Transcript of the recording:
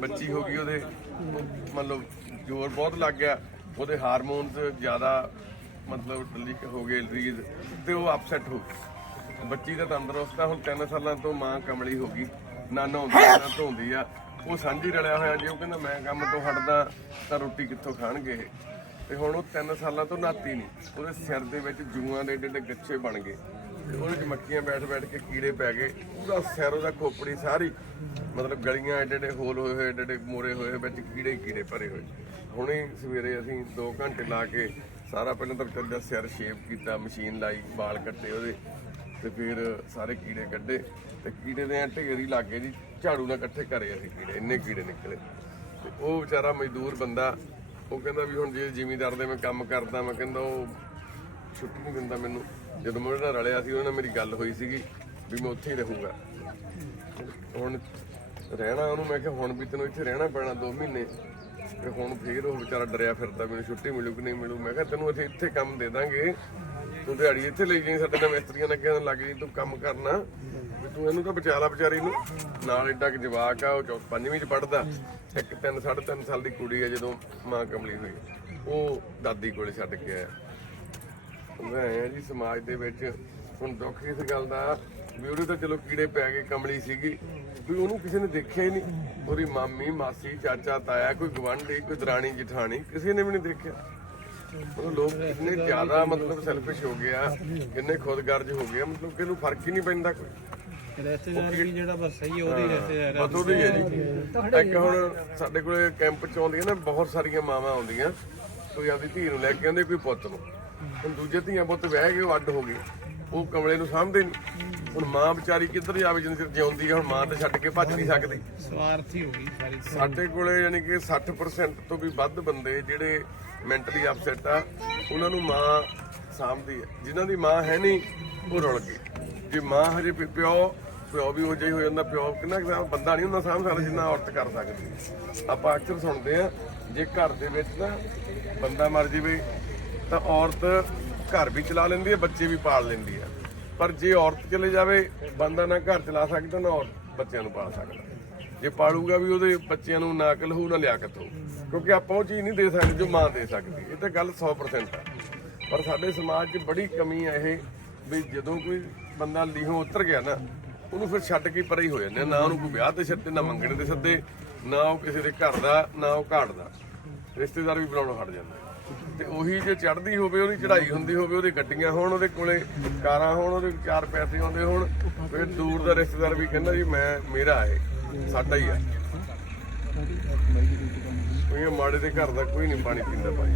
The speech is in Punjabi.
ਬੱਚੀ ਹੋ ਗਈ, ਉਹਦੇ ਮਤਲਬ ਜ਼ੋਰ ਬਹੁਤ ਲੱਗ ਗਿਆ। ਉਹਦੇ ਹਾਰਮੋਨਸ ਜ਼ਿਆਦਾ ਮਤਲਬ ਡਿਲੀਟ ਹੋ ਗਏ ਰੀਜ਼ ਤੇ ਉਹ ਅਪਸੈਟ ਹੋ ਗਈ। ਬੱਚੀ ਤਾਂ ਤੰਦਰੁਸਤ ਆ, ਹੁਣ 3 ਸਾਲਾਂ ਤੋਂ ਮਾਂ ਕਮਲੀ ਹੋ ਗਈ। ਨਾ ਨਹਾਉਂਦੀ ਨਾ ਧੋਂਦੀ ਆ। ਉਹ ਸਾਂਝੀ ਰਲਿਆ ਹੋਇਆ ਜੇ ਉਹ ਕਹਿੰਦਾ, ਮੈਂ ਕੰਮ ਤੋਂ ਹਟਦਾ ਤਾਂ ਰੋਟੀ ਕਿੱਥੋਂ ਖਾਣਗੇ ਇਹ? ਤੇ ਹੁਣ ਉਹ 3 ਸਾਲਾਂ ਤੋਂ ਨਾਤੀ ਨਹੀਂ, ਉਹਦੇ ਸਿਰ ਦੇ ਵਿੱਚ ਜੂਆਂ ਦੇ ਏਡੇ ਏਡੇ ਗੱਛੇ ਬਣ ਗਏ। ਤੇ ਉਹਦੇ ਚ ਮੱਖੀਆਂ ਬੈਠ ਬੈਠ ਕੇ ਕੀੜੇ ਪੈ ਗਏ। ਪੂਰਾ ਸਿਰ ਉਹਦਾ ਖੋਪੜੀ ਸਾਰੀ ਮਤਲਬ ਗਲੀਆਂ ਏਡੇ ਐਡੇ ਹੋਲ ਹੋਏ ਹੋਏ ਐਡੇ ਐਡੇ ਮੋਰੇ ਹੋਏ ਹੋਏ, ਵਿੱਚ ਕੀੜੇ ਹੀ ਕੀੜੇ ਭਰੇ ਹੋਏ ਹੁਣੇ ਸਵੇਰੇ ਅਸੀਂ 2 ਘੰਟੇ ਲਾ ਕੇ ਸਾਰਾ ਪਹਿਲਾਂ ਤਾਂ ਚੱਲਦਾ ਸਿਰ ਸ਼ੇਪ ਕੀਤਾ ਮਸ਼ੀਨ ਲਾਈ ਵਾਲ ਕੱਟੇ ਉਹਦੇ ਤੇ ਫਿਰ ਸਾਰੇ ਕੀੜੇ ਕੱਢੇ। ਤੇ ਕੀੜੇ ਦੇ ਐਂ ਢੇਰ ਹੀ ਲੱਗੇ ਜੀ ਝਾੜੂ ਨਾਲ ਇਕੱਠੇ ਕਰੇ ਅਸੀਂ ਕੀੜੇ ਇੰਨੇ ਕੀੜੇ ਨਿਕਲੇ। ਤੇ ਉਹ ਵਿਚਾਰਾ ਮਜ਼ਦੂਰ ਬੰਦਾ ਉਹ ਕਹਿੰਦਾ ਵੀ ਹੁਣ ਜੇ ਜ਼ਿਮੀਂਦਾਰ ਦੇ ਮੈਂ ਕੰਮ ਕਰਦਾ ਮੈਂ ਕਹਿੰਦਾ ਉਹ ਛੁੱਟੀ ਨਹੀਂ ਦਿੰਦਾ ਮੈਨੂੰ। ਜਦੋਂ ਮੈਂ ਉਹਦੇ ਨਾਲ ਰਲਿਆ ਸੀ ਉਹਨਾਂ ਨਾਲ ਮੇਰੀ ਗੱਲ ਹੋਈ ਸੀਗੀ ਵੀ ਮੈਂ ਉੱਥੇ ਹੀ ਰਹੂੰਗਾ। ਹੁਣ ਰਹਿਣਾ ਉਹਨੂੰ ਮੈਂ ਕਿਹਾ, ਹੁਣ ਵੀ ਤੈਨੂੰ ਇੱਥੇ ਰਹਿਣਾ ਪੈਣਾ 2 ਮਹੀਨੇ। ਤੇ ਹੁਣ ਫੇਰ ਉਹ ਵਿਚਾਰਾ ਡਰਿਆ ਫਿਰਦਾ, ਮੈਨੂੰ ਛੁੱਟੀ ਮਿਲੂ ਕਿ ਨਹੀਂ ਮਿਲੂ? ਮੈਂ ਕਿਹਾ, ਤੈਨੂੰ ਅਸੀਂ ਇੱਥੇ ਕੰਮ ਦੇ ਦਾਂਗੇ। ਤੂੰ ਦਿਹਾੜੀ ਇੱਥੇ ਲਈ ਜਾਈਂ, ਸਾਡੇ ਨਾਲ ਮਿਸਤਰੀਆਂ ਨਾਲ ਕਹਿਣ ਲੱਗ ਜੀ ਤੂੰ ਕੰਮ ਕਰਨਾ। ਵੀ ਤੂੰ ਇਹਨੂੰ ਤਾਂ ਬਚਾ ਲਾ ਵਿਚਾਰੀ ਨੂੰ। ਨਾਲ ਏਡਾ ਕਿ ਜਵਾਕ ਆ, ਉਹ ਚੌਥ ਪੰਜਵੀਂ ਚ ਪੜਦਾ ਇੱਕ 3 3.5 ਸਾਲ ਦੀ ਕੁੜੀ ਆ, ਜਦੋਂ ਮਾਂ ਕਮਲੀ ਹੋਈ। ਉਹ ਦਾਦੀ ਕੋਲੇ ਛੱਡ ਕੇ ਆਇਆ। ਮੈਂ ਆ ਜੀ ਸਮਾਜ ਦੇ ਵਿੱਚ। ਹੁਣ ਦੁੱਖ ਇਸ ਗੱਲ ਦਾ ਵੀ ਉਹਦੇ ਤਾਂ ਚਲੋ ਕੀੜੇ ਪੈ ਗਏ ਕਮਲੀ ਸੀਗੀ। ਵੀ ਉਹਨੂੰ ਕਿਸੇ ਨੇ ਦੇਖਿਆ ਹੀ ਨਹੀਂ। ਉਹਦੀ ਮਾਮੀ ਮਾਸੀ ਚਾਚਾ ਤਾਇਆ ਕੋਈ ਗਵੰਡੀ ਕੋਈ ਦਰਾਣੀ ਜਠਾਣੀ ਕਿਸੇ ਨੇ ਵੀ ਨਹੀਂ ਦੇਖਿਆ। ਉਹ ਲੋਕ ਕਿੰਨੇ ਜ਼ਿਆਦਾ ਮਤਲਬ ਸੈਲਫਿਸ਼ ਹੋ ਗਿਆ ਕਿੰਨੇ ਖੁਦਗਰਜ ਹੋ ਗਿਆ ਮਤਲਬ ਕਿ ਇਹਨੂੰ ਫ਼ਰਕ ਹੀ ਨਹੀਂ ਪੈਂਦਾ ਕੋਈ। ਰਿਸ਼ਤੇਦਾਰ ਵੀ ਜਿਹੜਾ ਬਸ ਸਹੀ ਉਹਦੇ ਰਿਸ਼ਤੇਦਾਰ। ਬਸ ਉਹਦੀ ਹੈ ਜੀ। ਇੱਕ ਹੁਣ ਸਾਡੇ ਕੋਲੇ ਕੈਂਪ ਚ ਆਉਂਦੀਆਂ ਨੇ ਬਹੁਤ ਸਾਰੀਆਂ ਮਾਵਾਂ ਆਉਂਦੀਆਂ। ਕੋਈ ਆਪਦੀ ਧੀ ਨੂੰ ਲੈ ਕੇ ਆਉਂਦੇ ਕੋਈ ਪੁੱਤ ਨੂੰ। ਹੁਣ ਦੂਜੇ ਧੀਆਂ ਪੁੱਤ ਵਿਆਹ ਕੇ ਉਹ ਅੱਡ ਹੋ ਗਏ। ਉਹ ਕਮਲੇ ਨੂੰ ਸਾਂਭਦੇ ਨਹੀਂ ਹੁਣ ਮਾਂ ਵਿਚਾਰੀ ਕਿੱਧਰ ਜਾਵੇ ਜਿੰਨੇ ਚਿਰ ਜਿਉਂਦੀ ਹੈ ਹੁਣ ਮਾਂ ਤੇ ਛੱਡ ਕੇ ਭੱਜ ਨਹੀਂ ਸਕਦੀ। ਸਵਾਰਥੀ ਹੋ ਗਈ ਸਾਰੀ ਸਾਡੇ ਕੋਲੇ ਯਾਨੀ ਕਿ 60% ਤੋਂ ਵੀ ਵੱਧ ਬੰਦੇ ਜਿਹੜੇ ਮੈਂਟਲੀ ਅਪਸੈਟ ਆ ਉਹਨਾਂ ਨੂੰ ਮਾਂ ਸਾਂਭਦੀ ਹੈ ਜਿਨ੍ਹਾਂ ਦੀ ਮਾਂ ਹੈ ਨਹੀਂ ਉਹ ਰੁਲ ਗਏ ਜੇ ਮਾਂ ਹਜੇ ਪਿਓ ਪਿਓ ਵੀ ਉਹ ਜਿਹਾ ਹੀ ਹੋ ਜਾਂਦਾ ਪਿਓ ਕਿੰਨਾ ਕੁ ਬੰਦਾ ਨਹੀਂ ਹੁੰਦਾ ਸਾਂਭ ਸਕਦਾ ਜਿੰਨਾ ਔਰਤ ਕਰ ਸਕਦੀ ਹੈ। ਆਪਾਂ ਅਕਸਰ ਸੁਣਦੇ ਆ ਜੇ ਘਰ ਦੇ ਵਿੱਚ ਨਾ ਬੰਦਾ ਮਰ ਜਾਵੇ ਤਾਂ ਔਰਤ ਘਰ ਵੀ ਚਲਾ ਲੈਂਦੀ ਹੈ, ਬੱਚੇ ਵੀ ਪਾਲ ਲੈਂਦੀ ਹੈ। ਪਰ ਜੇ ਔਰਤ ਚਲੇ ਜਾਵੇ, ਬੰਦਾ ਨਾ ਘਰ ਚਲਾ ਸਕਦਾ ਨਾ ਔਰਤ ਬੱਚਿਆਂ ਨੂੰ ਪਾਲ ਸਕਦਾ। ਜੇ ਪਾਲੂਗਾ ਵੀ ਉਹਦੇ ਬੱਚਿਆਂ ਨੂੰ ਨਾ ਅਕਲ ਹੋਊ, ਨਾ ਲਿਆਕਤ ਹੋਊ। ਕਿਉਂਕਿ ਆਪਾਂ ਉਹ ਚੀਜ਼ ਨਹੀਂ ਦੇ ਸਕਦੇ ਜੋ ਮਾਂ ਦੇ ਸਕਦੀ। ਇਹ ਤਾਂ ਗੱਲ 100% ਹੈ। ਪਰ ਸਾਡੇ ਸਮਾਜ 'ਚ ਬੜੀ ਕਮੀ ਹੈ ਇਹ ਵੀ ਜਦੋਂ ਕੋਈ ਬੰਦਾ ਲੀਹੋਂ ਉਤਰ ਗਿਆ ਨਾ, ਉਹਨੂੰ ਫਿਰ ਛੱਡ ਕੇ ਪਰੇ ਹੀ ਹੋ ਜਾਂਦੇ ਆ। ਨਾ ਉਹਨੂੰ ਕੋਈ ਵਿਆਹ ਤੇ ਛੱਡੇ, ਨਾ ਮੰਗਣੇ ਤੇ ਸੱਦੇ, ਨਾ ਉਹ ਕਿਸੇ ਦੇ ਘਰ ਦਾ, ਨਾ ਉਹ ਘਾਟ ਦਾ। ਰਿਸ਼ਤੇਦਾਰ ਵੀ ਬੁਲਾਉਣੋਂ ਹਟ ਜਾਂਦਾ ਤੇ ਉਹੀ ਜੇ ਚੜ੍ਹਦੀ ਹੋਵੇ, ਉਹਦੀ ਚੜ੍ਹਾਈ ਹੁੰਦੀ ਹੋਵੇ, ਉਹਦੇ ਗੱਡੀਆਂ ਹੋਣ, ਉਹਦੇ ਕੋਲੇ ਕਾਰਾਂ ਹੋਣ, ਉਹਦੇ ਚਾਰ ਪੈਸੇ ਆਉਂਦੇ ਹੋਣ ਫਿਰ ਦੂਰ ਦਾ ਰਿਸ਼ਤੇਦਾਰ ਵੀ ਕਹਿੰਦਾ ਜੀ, ਮੈਂ, ਮੇਰਾ ਹੈ, ਸਾਡਾ ਹੀ ਆ। ਕੋਈ ਮਾੜੇ ਦੇ ਘਰ ਦਾ ਕੋਈ ਨਹੀਂ ਪਾਣੀ ਪੀਂਦਾ ਭਾਈ।